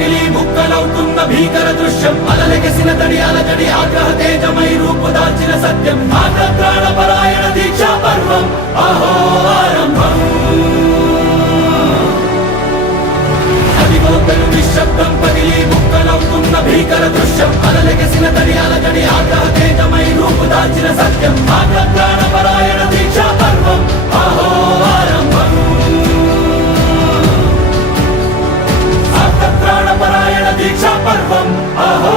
పగిలి ముక్కలవుతున్న భీకర దృశ్యం అలలెగసిన తడి అలజడి ఆగ్రహ తేజమై రూపుదాల్చిన సత్యం ఆగ్రహ దీక్షా పర్వం అహో ఆరంభం అదిగో పెను నిశ్శబ్దం పగిలి ముక్కలవుతున్న భీకర దృశ్యం అలలెగసిన తడి అలజడి ఆగ్రహ తేజమై రూపుదాల్చిన సత్యం ఆగ్రహ దీక్షా పర్వం అహో ఆరంభం దీక్షా పర్వం అహో